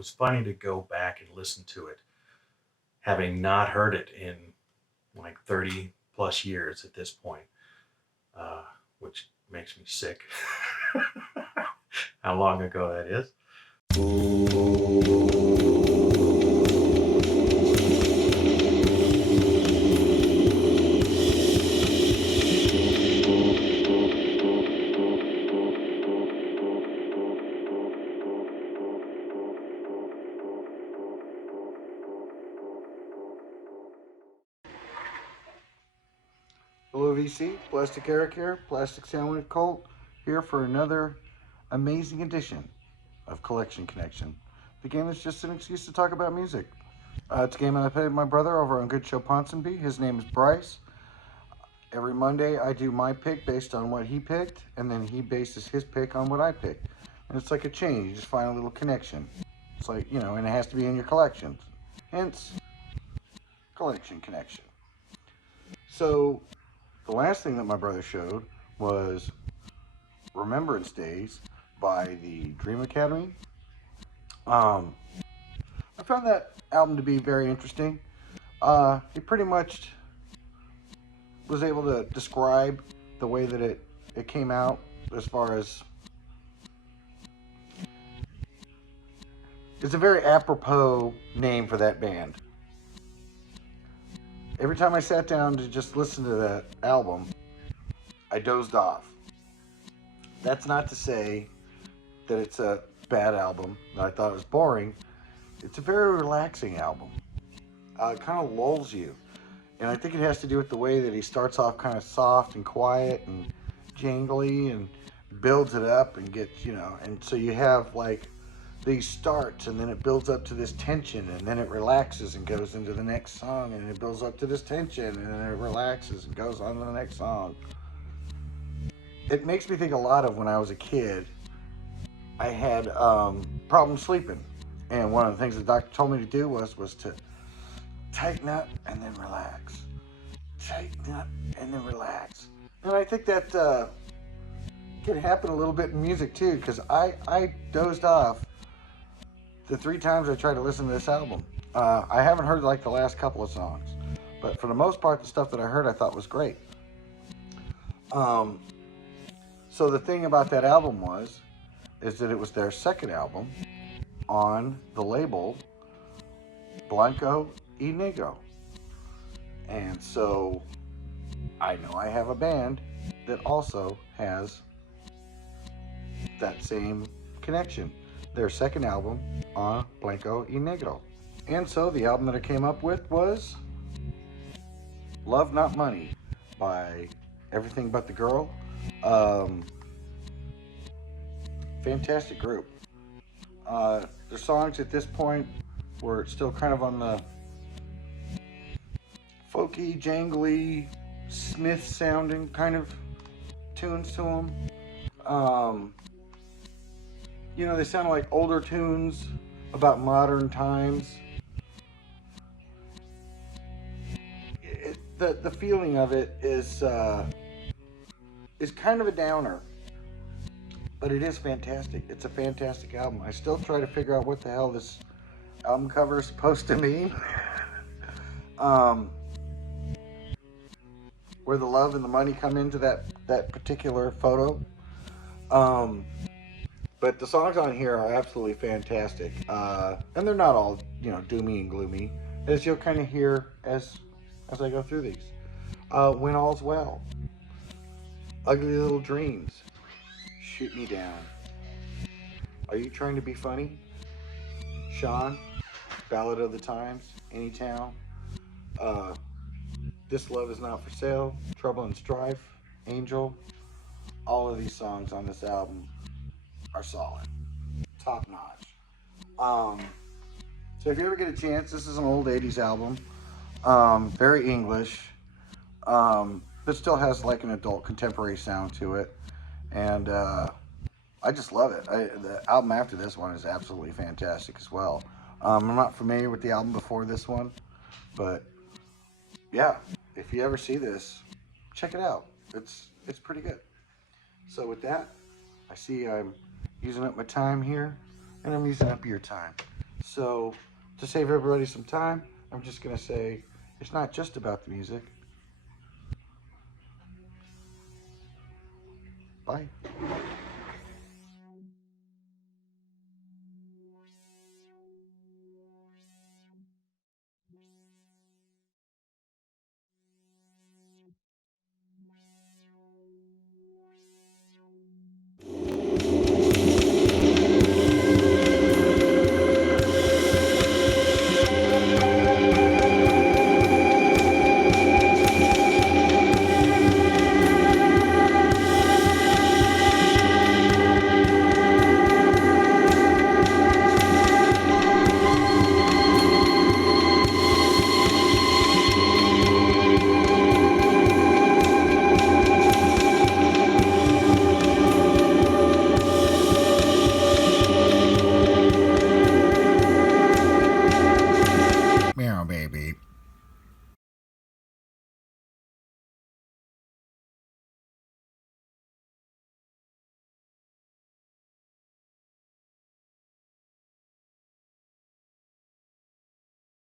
was funny to go back and listen to it, having not heard it in like 30 plus years at this point, uh, which makes me sick. How long ago that is. Hello VC, Plastic Eric here, Plastic Sandwich Cult, here for another amazing edition of Collection Connection. The game is just an excuse to talk about music. It's a game that I play with my brother over on Good Show Ponsonby. His name is Bryce. Every Monday I do my pick based on what he picked, and then he bases his pick on what I picked. And it's like a chain, you just find a little connection. It's like, and it has to be in your collections. Hence, Collection Connection. So, the last thing that my brother showed was Remembrance Days by the Dream Academy. I found that album to be very interesting. He pretty much was able to describe the way that it came out, as far as it's a very apropos name for that band. Every time I sat down to just listen to that album, I dozed off. That's not to say that it's a bad album, that I thought it was boring. It's a very relaxing album. It kind of lulls you. And I think it has to do with the way that he starts off kind of soft and quiet and jangly and builds it up and gets, and so you have like these starts, and then it builds up to this tension, and then it relaxes and goes into the next song, and it builds up to this tension, and then it relaxes and goes on to the next song. It makes me think a lot of when I was a kid. I had problems sleeping, and one of the things the doctor told me to do was to tighten up and then relax, tighten up and then relax. And I think that can happen a little bit in music too, because I dozed off the 3 times I tried to listen to this album. I haven't heard like the last couple of songs, but for the most part, the stuff that I heard I thought was great. So the thing about that album is that it was their second album on the label Blanco y Negro. And so I know I have a band that also has that same connection. Their second album on Blanco y Negro. And so the album that I came up with was Love Not Money by Everything But the Girl. Fantastic group. Their songs at this point were still kind of on the folky, jangly, Smith sounding kind of tunes to them. They sound like older tunes about modern times. The feeling of it is kind of a downer, but it is fantastic. It's a fantastic album. I still try to figure out what the hell this album cover is supposed to mean. Where the love and the money come into that particular photo. But the songs on here are absolutely fantastic. And they're not all, doomy and gloomy, as you'll kind of hear as I go through these. When All's Well, Ugly Little Dreams, Shoot Me Down, Are You Trying to Be Funny, Sean, Ballad of the Times, Anytown, This Love Is Not For Sale, Trouble and Strife, Angel. All of these songs on this album are solid, top notch. So if you ever get a chance, this is an old 80s album, very English, but still has like an adult contemporary sound to it, and I just love it. The album after this one is absolutely fantastic as well. I'm not familiar with the album before this one, but yeah, if you ever see this, check it out. It's pretty good. So with that, I see I'm using up my time here, and I'm using up your time. So, to save everybody some time, I'm just going to say it's not just about the music. Bye.